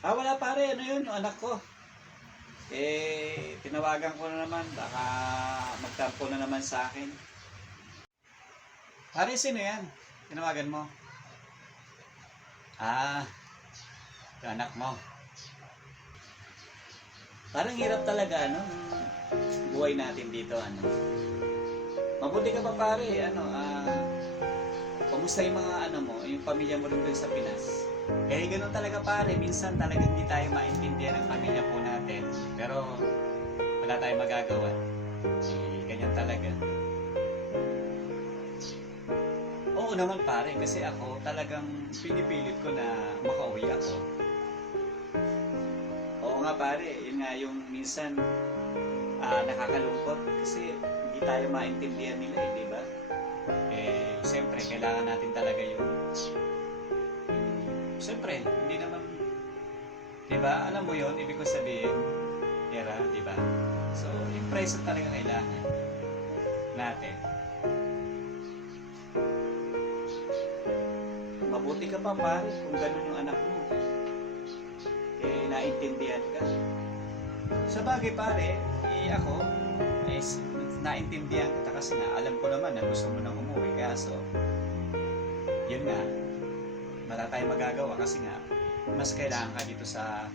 Wala pare, ano yun, yung anak ko. Tinawagan ko na naman, baka magtampo na naman sa akin. Pare, sino yan? Tinawagan mo? Ah, yung anak mo. Parang hirap talaga, ano, buhay natin dito, ano. Mabuti ka pa pare, ano, kumusta yung mga ano mo, yung pamilya mo rin doon sa Pinas? Ganun talaga pare, minsan talaga hindi tayo maintindihan ng pamilya po natin. Pero wala tayong magagawa. Ganyan talaga. Oo naman pare, kasi ako talagang pinipilit ko na makauwi ako. Oo nga pare, yun nga yung minsan nakakalungkot kasi hindi tayo maintindihan nila di ba? Siyempre, kailangan natin talaga siyempre, hindi naman, di ba? Alam mo yon ibig ko sabihin, pera, di ba? So, yung present talaga kailangan natin. Mabuti ka pa pare kung ganun yung anak mo. Naintindihan ka. Sa bagay pare, ako, naintindihan kita kasi na alam ko naman na gusto mo nang umuwi. Kaya so, yun nga, wala tayong magagawa kasi nga, mas kailangan ka dito sa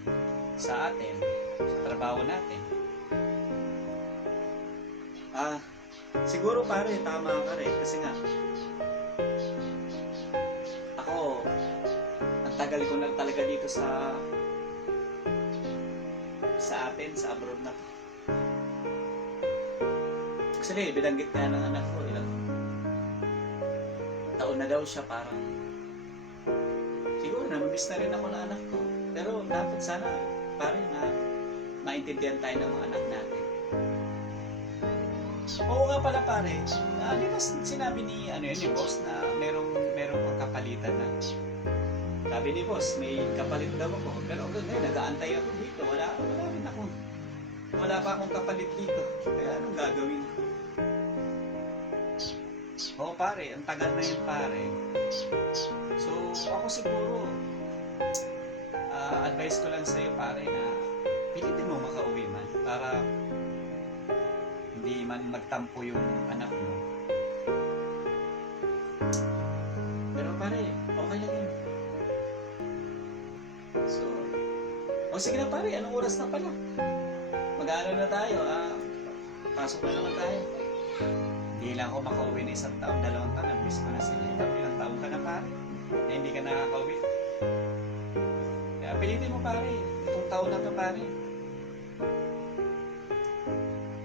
atin, sa trabaho natin. Siguro pare, tama ka rin kasi nga, ako, ang tagal ko na talaga dito sa atin, sa abroad na to. Actually, binanggit nga ng anak ko, ilang taon na daw siya, parang siguro namimiss na rin ako ng anak ko. Pero dapat sana, parang maintindihan tayo ng mga anak natin. Oo nga pala pare, di ba sinabi ni, ni boss na merong kang kapalitan na? Sabi ni boss, may kapalit daw ako. Pero hanggang ngayon, nag-aantay ako dito. Wala rin ako. Wala pa akong kapalit dito. Kaya anong gagawin ko? Oo pare, ang tagal na yun pare. So, ako siguro, advice ko lang sa'yo pare na pilitin mo makauwi man para hindi man magtampo yung anak mo. Pero pare, okay lang yun. So, sige na pare, anong oras na pala? Mag-aano na tayo, pasok na naman tayo. Hindi lang ako makauwi na 1 taon, 2 taon, nag-miss ko na sila. Ilang taon ka na pare, na hindi ka nakakauwi. Kaya pilitin mo pare, itong taon na to pare.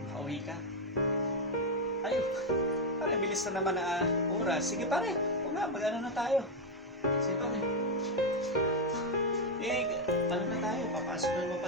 Makauwi ka. Ayun, pare, bilis na naman na oras. Sige pare, mag-ano na tayo. Sige pare. Ano na tayo, papasok na